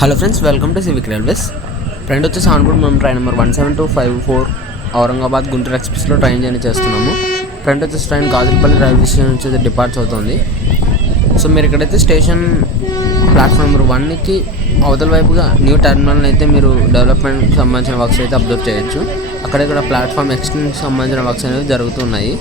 Hello friends, welcome to civic railways. Friend వచ్చేసి ఆన్బోర్డ్ మనం train number 17254 ఔరంగాబాద్ గుంటూరు ఎక్స్ప్రెస్లో ట్రైన్ జర్నీ చేస్తున్నాము. ఫ్రెండ్ వచ్చేసి ట్రైన్ గాజులపల్లి రైల్వే స్టేషన్ నుంచి డిపార్చ్ అవుతుంది. సో మీరు ఇక్కడైతే స్టేషన్ ప్లాట్ఫామ్ నెంబర్ 1కి అవతల వైపుగా న్యూ టెర్మినల్ అయితే మీరు డెవలప్మెంట్కి సంబంధించిన వర్క్స్ అయితే అబ్జర్వ్ చేయొచ్చు. అక్కడక్కడ ప్లాట్ఫామ్ ఎక్స్టెన్షన్కి సంబంధించిన వర్క్స్ అనేవి జరుగుతున్నాయి.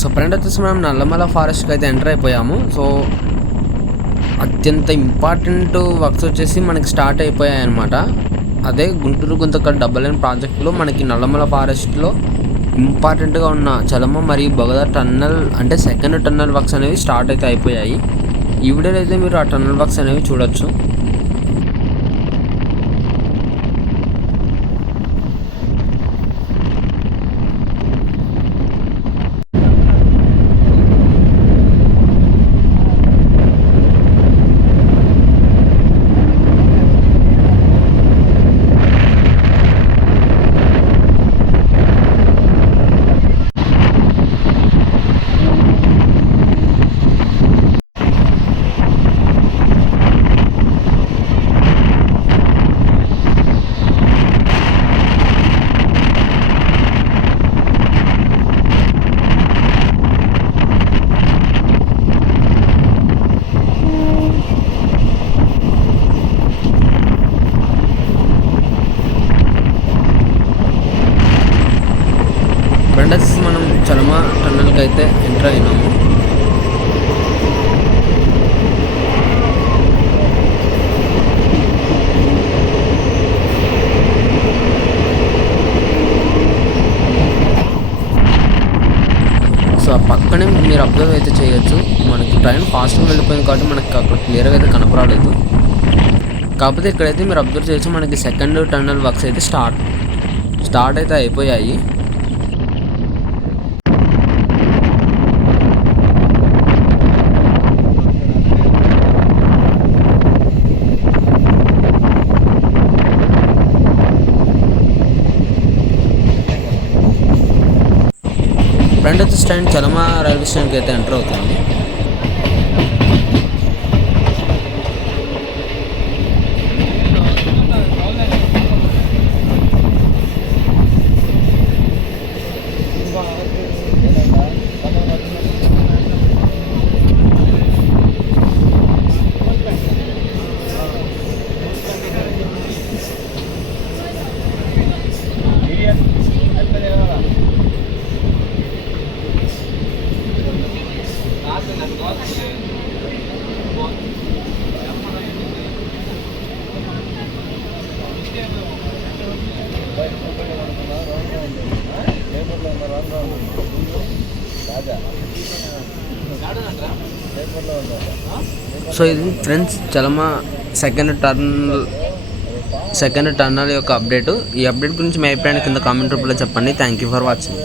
సో ఫ్రెండ్ వచ్చేసి మనం నల్లమల ఫారెస్ట్కి అయితే ఎంటర్ అయిపోయాము. సో అత్యంత ఇంపార్టెంట్ వర్క్స్ వచ్చేసి మనకి స్టార్ట్ అయిపోయాయి అన్నమాట. అదే గుంటూరు గుంతకల్ డబుల్ లైన్ ప్రాజెక్టులో మనకి నల్లమల ఫారెస్ట్లో ఇంపార్టెంట్గా ఉన్న చలమ మరియు బొగద టన్నల్ అంటే సెకండ్ టన్నల్ వర్క్స్ అనేవి స్టార్ట్ అయితే అయిపోయాయి. ఈ వీడియోలో అయితే మీరు ఆ టన్నల్ వర్క్స్ అనేవి చూడొచ్చు. ఫ్రెండ్స్ మనం చలమ టన్నల్కి అయితే ఎంటర్ అయినాము. సో ఆ పక్కనే మీరు అబ్జర్వ్ అయితే చేయొచ్చు. మనకి ట్రైన్ ఫాస్ట్గా వెళ్ళిపోయింది కాబట్టి మనకి అక్కడ క్లియర్గా అయితే కనపరాలేదు. కాకపోతే ఇక్కడైతే మీరు అబ్జర్వ్ చేయొచ్చు, మనకి సెకండ్ టన్నల్ వర్క్స్ అయితే స్టార్ట్ అయితే అయిపోయాయి. ఫ్రెండ్ వచ్చి స్టాండ్ చలమ రైల్వే స్టేషన్కి అయితే ఎంటర్ అవుతుంది. సో ఇది ఫ్రెండ్స్ చలమ సెకండ్ టర్నల్ యొక్క అప్డేట్. ఈ అప్డేట్ గురించి మీ అభిప్రాయాన్ని కింద కామెంట్ రూపంలో చెప్పండి. Thank you for watching.